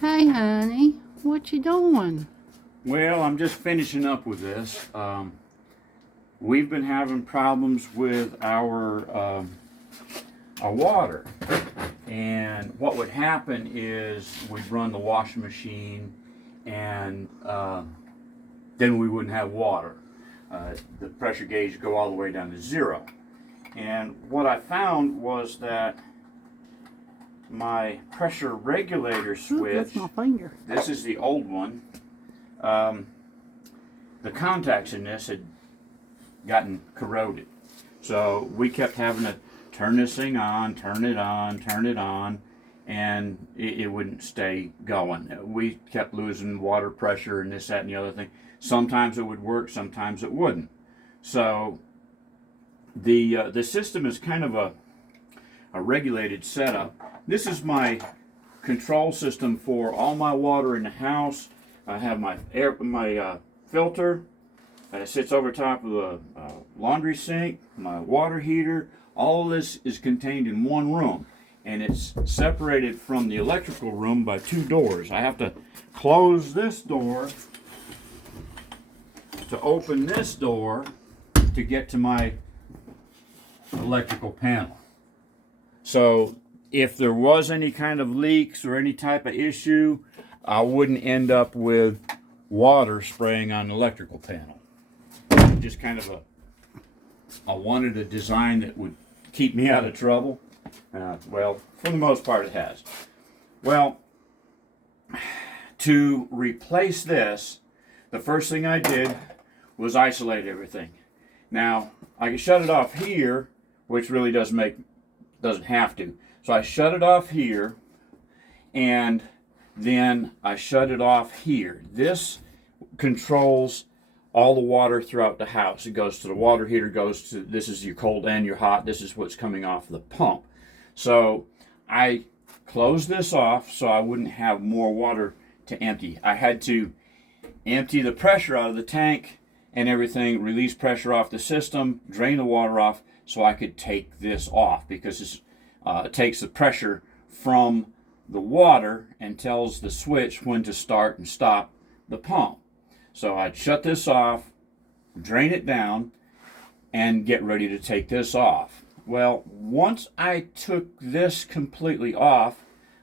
Hey, honey, what you doing? Well, I'm just finishing up with this. We've been having problems with our water, and what would happen is we'd run the washing machine, and then we wouldn't have water. The pressure gauge would go all the way down to zero. And what I found was that my pressure regulator Ooh, switch, that's my finger. this is the old one, um, the contacts in this had gotten corroded. So we kept having to turn this thing on, turn it on, and it wouldn't stay going. We kept losing water pressure and this, that, and the other thing. Sometimes it would work, sometimes it wouldn't. So the system is kind of a regulated setup. This is my control system for all my water in the house. I have my filter. It sits over top of the laundry sink, my water heater. All of this is contained in one room, and it's separated from the electrical room by two doors. I have to close this door to open this door to get to my electrical panel. So if there was any kind of leaks or any type of issue, I wouldn't end up with water spraying on the electrical panel. Just kind of I wanted a design that would keep me out of trouble. Well, for the most part it has. Well, to replace this, the first thing I did was isolate everything. Now, I can shut it off here, which really doesn't have to. So I shut it off here, and then I shut it off here. This controls all the water throughout the house. It goes to the water heater, this is your cold and your hot, this is what's coming off the pump. So I closed this off so I wouldn't have more water to empty. I had to empty the pressure out of the tank and everything, release pressure off the system, drain the water off so I could take this off, because it takes the pressure from the water and tells the switch when to start and stop the pump. So I'd shut this off, drain it down, and get ready to take this off. Well, once I took this completely off,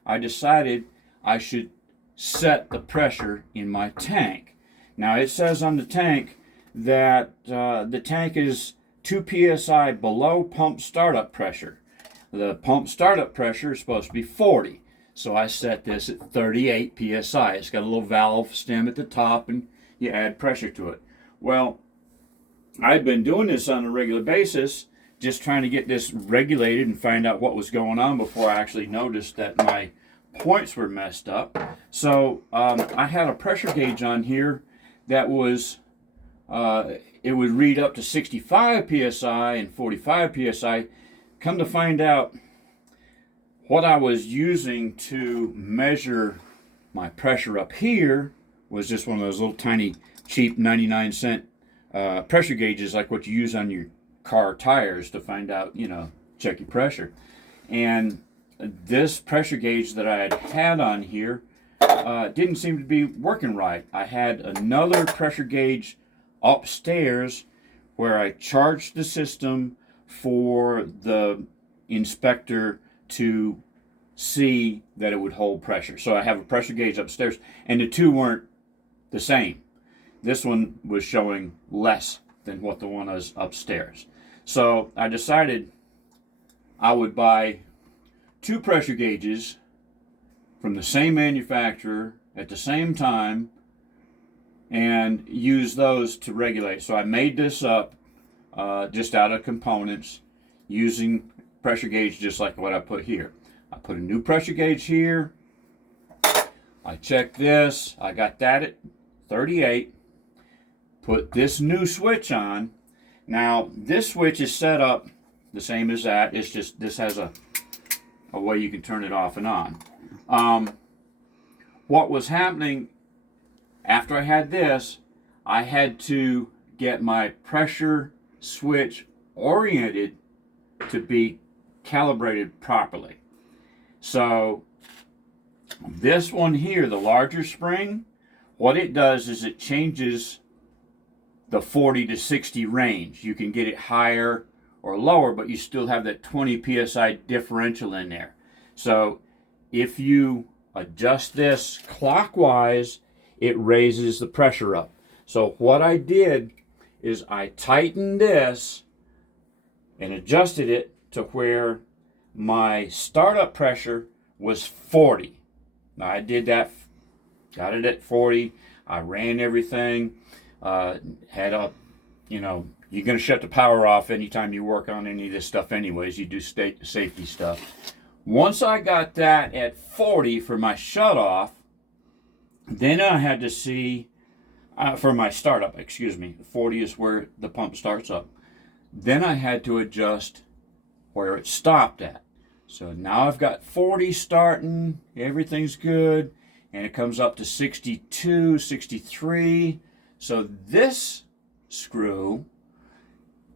I decided I should set the pressure in my tank. Now it says on the tank that the tank is 2 psi below pump startup pressure. The pump startup pressure is supposed to be 40. So I set this at 38 psi. It's got a little valve stem at the top, and you add pressure to it. Well, I've been doing this on a regular basis, just trying to get this regulated and find out what was going on before I actually noticed that my points were messed up. So I had a pressure gauge on here that was, it would read up to 65 psi and 45 psi. Come to find out, what I was using to measure my pressure up here was just one of those little tiny cheap 99-cent pressure gauges, like what you use on your car tires to find out, check your pressure. And this pressure gauge that I had on here didn't seem to be working right. I had another pressure gauge upstairs where I charged the system for the inspector to see that it would hold pressure. So I have a pressure gauge upstairs, and the two weren't the same. This one was showing less than what the one was upstairs. So I decided I would buy two pressure gauges from the same manufacturer at the same time and use those to regulate. So I made this up just out of components using pressure gauge just like what I put here. I put a new pressure gauge here. I checked this. I got that at 38. Put this new switch on. Now this switch is set up the same as that. It's just this has a way you can turn it off and on. What was happening after I had this, I had to get my pressure switch oriented to be calibrated properly. So This one here, the larger spring, what it does is it changes the 40 to 60 range. You can get it higher or lower, but you still have that 20 psi differential in there. So if you adjust this clockwise, it raises the pressure up. So what I did is I tightened this and adjusted it to where my startup pressure was 40. Now I did that, got it at 40. I ran everything, had a, you're going to shut the power off anytime you work on any of this stuff anyways. You do safety stuff. Once I got that at 40 for my shut off, then I had to see, for my startup, 40 is where the pump starts up. Then I had to adjust where it stopped at. So now I've got 40 starting, everything's good, and it comes up to 62, 63. So this screw,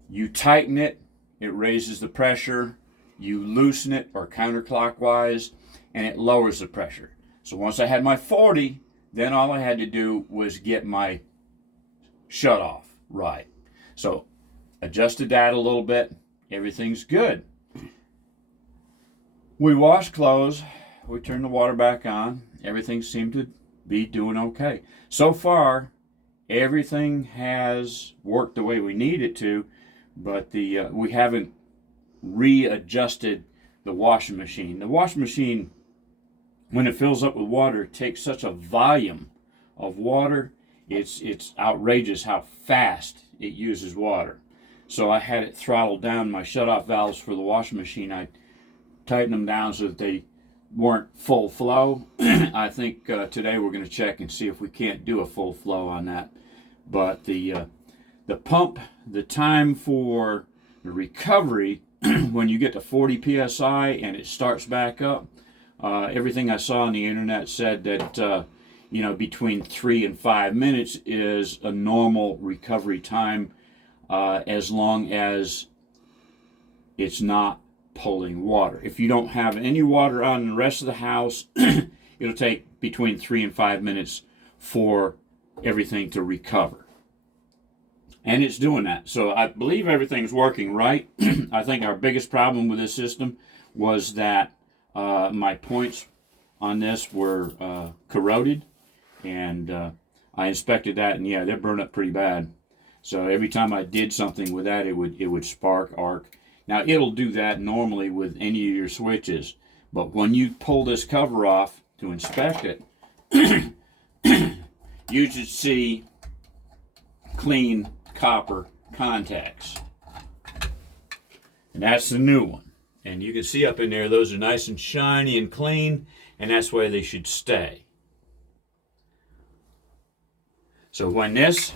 you tighten it, it raises the pressure, you loosen it or counterclockwise, and it lowers the pressure. So once I had my 40, then all I had to do was get my shut off right. So adjusted that a little bit, everything's good. We washed clothes, we turned the water back on, everything seemed to be doing okay. So far, everything has worked the way we need it to, but we haven't readjusted the washing machine. The washing machine, when it fills up with water, it takes such a volume of water. It's outrageous how fast it uses water. So I had it throttled down. My shut-off valves for the washing machine, I tightened them down so that they weren't full flow. I think today we're going to check and see if we can't do a full flow on that. But the pump, the time for the recovery, when you get to 40 psi and it starts back up, everything I saw on the internet said that between 3 and 5 minutes is a normal recovery time, as long as it's not pulling water. If you don't have any water on the rest of the house, it'll take between 3 and 5 minutes for everything to recover. And it's doing that. So I believe everything's working right. I think our biggest problem with this system was that my points on this were corroded, and I inspected that, and yeah, they're burned up pretty bad. So every time I did something with that, it would spark, arc. Now it'll do that normally with any of your switches, but when you pull this cover off to inspect it, you should see clean copper contacts. And that's the new one. And you can see up in there, those are nice and shiny and clean, and that's where they should stay. So when this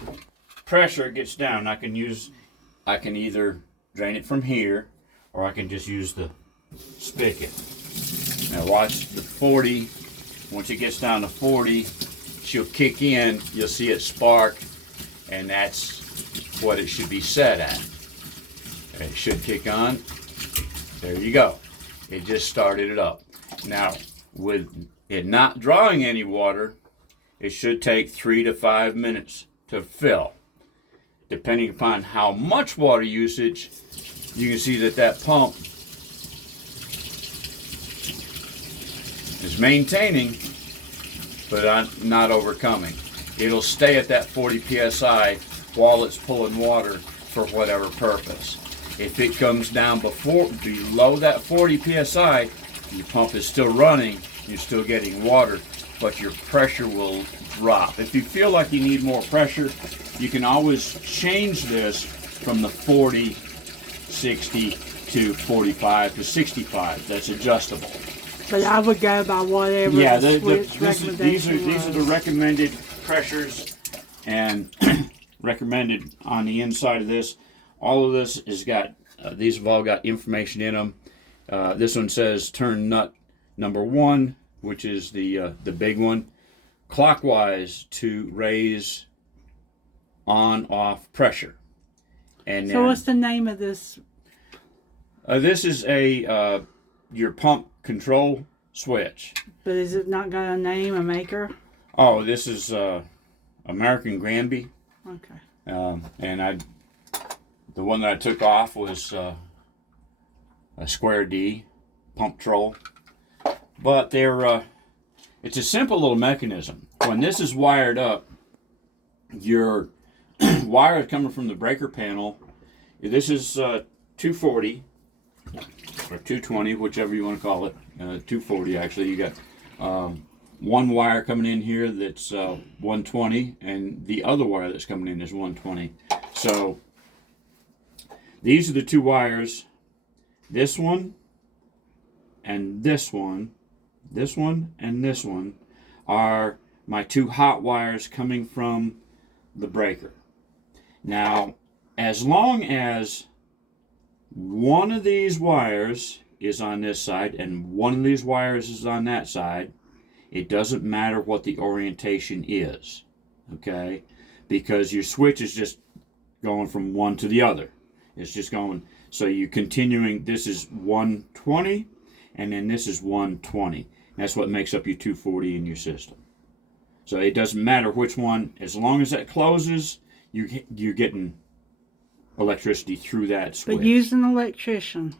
pressure gets down, I can either drain it from here, or I can just use the spigot. Now watch the 40. Once it gets down to 40, she'll kick in, you'll see it spark, and that's what it should be set at. It should kick on. There you go. It just started it up. Now, with it not drawing any water, it should take 3 to 5 minutes to fill. Depending upon how much water usage, you can see that pump is maintaining, but not overcoming. It'll stay at that 40 psi while it's pulling water for whatever purpose. If it comes down below that 40 psi, your pump is still running, you're still getting water, but your pressure will drop. If you feel like you need more pressure, you can always change this from the 40, 60 to 45 to 65. That's adjustable. But I would go by whatever Yeah, the switch these recommendation are the recommended pressures, and recommended on the inside of this. All of this has got, these have all got information in them. This one says turn nut number 1, which is the big one, clockwise to raise on-off pressure. And So what's the name of this? This is your pump control switch. But is it not got a name, a maker? Oh, this is American Granby. Okay. And the one that I took off was a Square D pump troll. But it's a simple little mechanism. When this is wired up, your wire is coming from the breaker panel. This is 240 or 220, whichever you want to call it. 240 actually. You got one wire coming in here that's 120, and the other wire that's coming in is 120. So these are the two wires. This one and this one. This one and this one are my two hot wires coming from the breaker. Now, as long as one of these wires is on this side and one of these wires is on that side, it doesn't matter what the orientation is, okay? Because your switch is just going from one to the other. It's just going, so you're continuing, this is 120, and then this is 120. That's what makes up your 240 in your system. So it doesn't matter which one, as long as that closes, you're getting electricity through that switch. But use an electrician.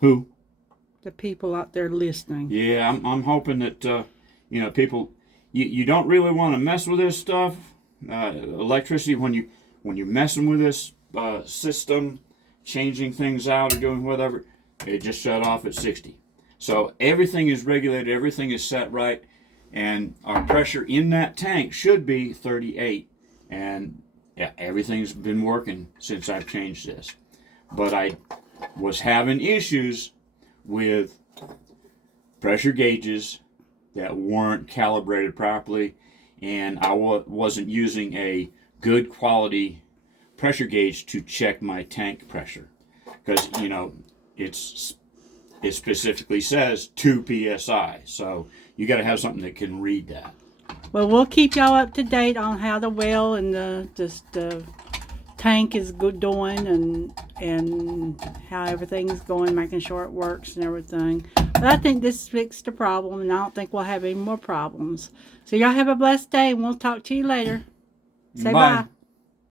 Who? The people out there listening. Yeah, I'm hoping that people, you don't really want to mess with this stuff. Electricity, when you're messing with this system, changing things out or doing whatever, it just shut off at 60. So everything is regulated, everything is set right, and our pressure in that tank should be 38. And yeah, everything's been working since I've changed this. But I was having issues with pressure gauges that weren't calibrated properly, and I wasn't using a good quality pressure gauge to check my tank pressure. Because, it specifically says 2 psi, so you got to have something that can read that. Well, we'll keep y'all up to date on how the well and the tank is doing and how everything's going, making sure it works and everything. But I think this fixed the problem, and I don't think we'll have any more problems. So y'all have a blessed day, and we'll talk to you later. Say bye.